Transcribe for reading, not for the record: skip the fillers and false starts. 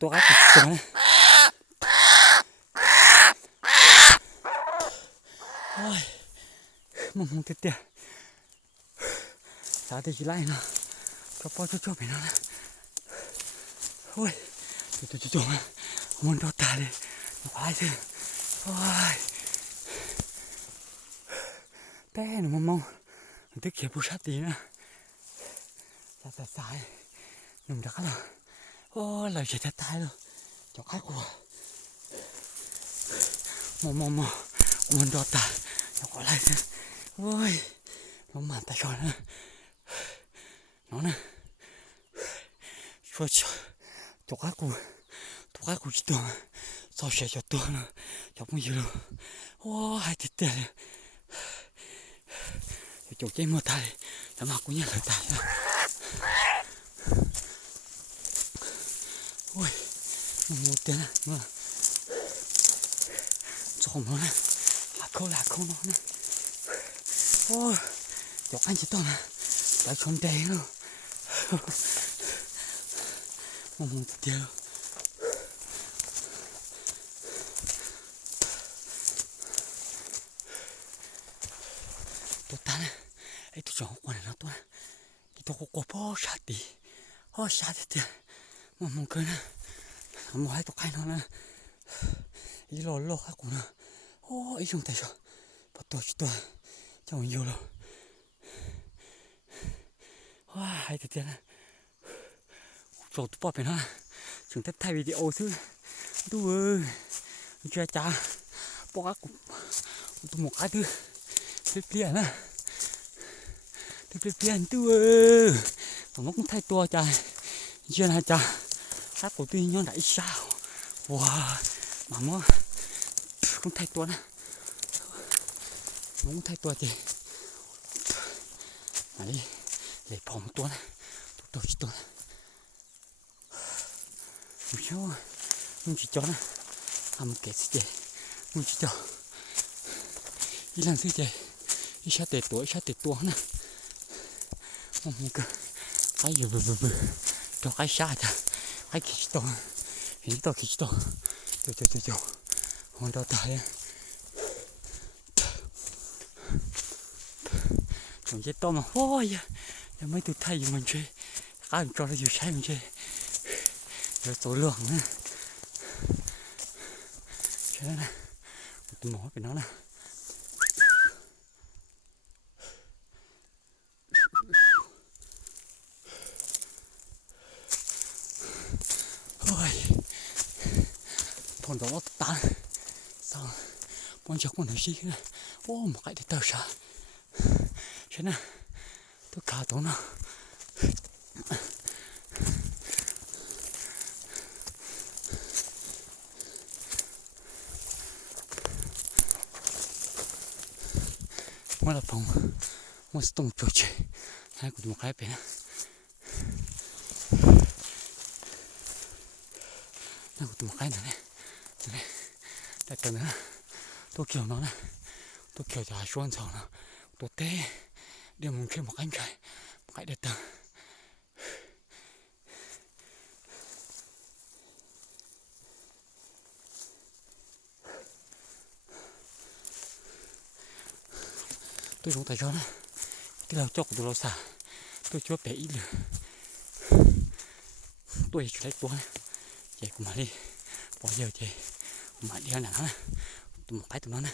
ตัวก็ติดตัวนะโอ้ยมึงเตี้ยสาธิตไล่เนาะก็พอจะจบไปแล้วนะโอ้ยจู่ๆมันโดนตาเลยควายสิโอ้ยแต่หนูมองตึกเขียบผู้ชัดดีนะสายหนุ่มจะเข้าแล้วโอ้ยเราจะตายแล้วจะฆ่ากูมองมันโดนตาจะควายสิโอ้ยน้องมันตายก่อนนะน้องนะช่วยจะฆ่ากูจิตตัวสาวเสียตัวนะจะไม่อยู่แล้วโอ้ยหายติดเลยจุกใจมัวตายแต่มากูเนี่ยเลยตายนะโอ้ยมัวเตี้ยนะมาจมแล้วนะหลักเขาเนาะนะโอ้ยจุกอันจะต้องนะไปชนแดงแล้วมัวเตี้ยตัวตาเนี่ยไอ้ตัวจงกวนนะตัวนะไอ้ตัวกูพ่อชาติเตี้ยมึงเกินนะมึงให้ตัวใครนอนนะไอ้โลกข้ากูนะโอ้ไอ้ชงแต่ชัวพอตัวจะมันอยู่แล้วว้าไอ้เตี้ยนะโจทย์ปอดไปนะถึงจะถ่ายวิดีโอซื้อดูเจ้าจ้าปอกกูตัวหมกไอ้ตัวเปลี่ยนนะเปลี่ยนตัวผมต้องthayตัวใจchưa là cha sát của tuy nhau lại sao wow mà mua không thayตัวนะmuốn thayตัวchị này để phòngตัวนะตัวmình sao mình chỉ choนะทำเกศchị mình chỉ choอีหลังสิเจอีชาติตัวนะมันก็ไอ้อยู่บึตัวไอ้ชาติไอ้ขี้ตัวเห็นตัวขี้ตัวจู่มันโดนตายผมจะต้มโอ้ยยังไม่ถูกไทยอยู่มันเช่ข้ามจอเราอยู่ใช่มันเช่เดี๋ยวตัวเหลืองนะใช่นะตัวหมอเป็นน้องนะphun đó tan sao bọn cháu còn thấy gì nữa ô một cái để tao sao thế nào tôi cả tối nào mới là phòng mới tung chuột chơi hai của một cái bé nào của một cái nữa này tại cần nữa tôi kiểu nó này tôi kiểu giả xuân sầu nó tôi tê điều mình kêu một anh trai một cái đẹp tờ tôi xuống tay cho nó cái đầu chọc của tôi xả tôi chưa bé ít nữa tôi chỉ lấy tôi chạy cùng mà đi bỏ giờ chạy mà đi nào nè tụi một cái tụi nó nè